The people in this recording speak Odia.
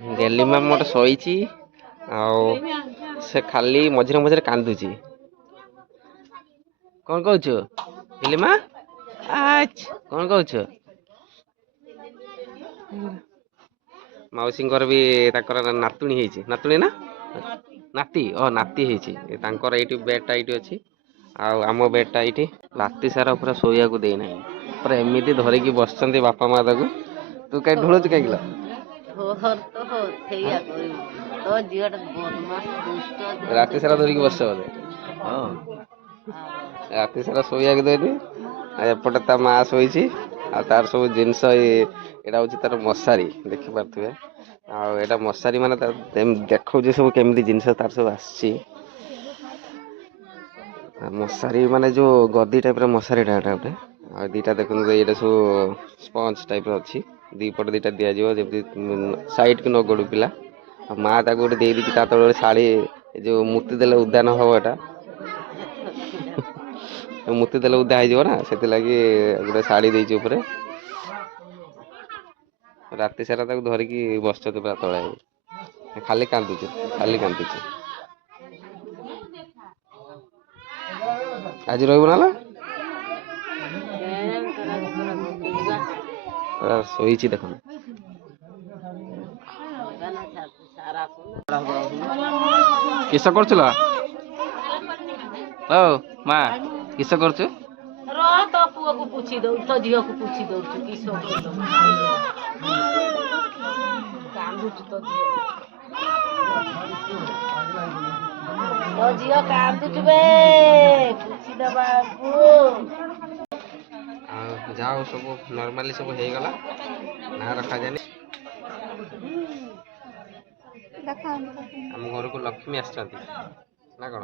ଗେଲିମା ମୋର ଶୋଇଛି ଆଉ ସେ ଖାଲି ମଝିରେ ମଝିରେ କାନ୍ଦୁଛି। କଣ କହୁଛୁ ଗେଲିମା? କଣ କହୁଛୁ? ମାଉସୀଙ୍କର ବି ତାଙ୍କର ନାତୁଣୀ ହେଇଛି। ନାତୁଣୀ ନା ନାତି ନାତି ହେଇଛି। ତାଙ୍କର ଏଇଠି ବେଡ୍ ଟା ଏଇଠି ଅଛି ଆଉ ଆମ ବେଡ୍ ଟା ଏଇଠି। ରାତି ସାରା ପୁରା ଶୋଇବାକୁ ଦେଇନାହିଁ ପୁରା ଏମିତି ଧରିକି ବସିଛନ୍ତି ବାପା ମା ତାକୁ। ତୁ କାହିଁ ଢୁଳୁଛୁ କାହିଁକି ଲୋ? ରାତି ସାରା ଧରିକି ବସିଛ ବୋଧେ? ରାତି ସାରା ଶୋଇବାକୁ ଦେଇନି ଆଉ ଏପଟେ ତା ମା ଶୋଇଛି ଆଉ ତାର ସବୁ ଜିନିଷ ଏଇଟା ହଉଛି ତାର ମଶାରୀ ଦେଖିପାରୁଥିବେ। ଆଉ ଏଇଟା ମଶାରୀ ମାନେ ଦେଖଉଛି ସବୁ କେମିତି ଜିନିଷ ତାର ସବୁ ଆସିଛି। ମଶାରୀ ମାନେ ଯୋଉ ଗଦି ଟାଇପର ମଶାରୀ ଟା ଏଟା ଗୋଟେ। ଆଉ ଦିଟା ଦେଖନ୍ତୁ ଏଇଟା ସବୁ ସ୍ପଞ୍ଜ ଟାଇପର ଅଛି। ଦିପଟେ ଦିଟା ଦିଆଯିବ ଯେମିତି ସାଇଡ କି ନ ଗଡୁ ପିଲା। ଆଉ ମା ତାକୁ ଗୋଟେ ଦେଇଦେଇଛି ତା ତଳେ ଗୋଟେ ଶାଢୀ ଯୋଉ ମୁତି ଦେଲେ ଉଦା ନ ହବ ଏଟା। ମୁତି ଦେଲେ ଉଦା ହେଇଯିବ ନା ସେଥିଲାଗି ଗୋଟେ ଶାଢୀ ଦେଇଛି ଉପରେ। ରାତି ସାରା ତାକୁ ଧରିକି ବସିଛନ୍ତି ପୁରା ତଳେ ଖାଲି କାନ୍ଦୁଛି ଖାଲି କାନ୍ଦୁଛି। ଆଜି ରହିବୁ ନା ଲୋ? ଶୋଇଛି ଦେଖୁନୁ। କିସ କରୁଥିଲ? ହଉ ମା କିସ କରୁଛୁ? ରହ ତୋ ପୁଅକୁ ପୁଛି ଦଉଛୁ ତୋ ଝିଅକୁ ପୁଛି ଦଉଛୁ କିସ କାନ୍ଦୁଛୁ ତୋ ଝିଅ। ତୋ ଝିଅ କାନ୍ଦୁଛୁ ବେ ପୁଛି ଦବାକୁ। ଆଉ ଯାଉ ସବୁ ନର୍ମାଲି ସବୁ ହେଇଗଲା ନା ରଖାଯାଏନି। ଆମ ଘରକୁ ଲକ୍ଷ୍ମୀ ଆସିଛନ୍ତି ନା କଣ?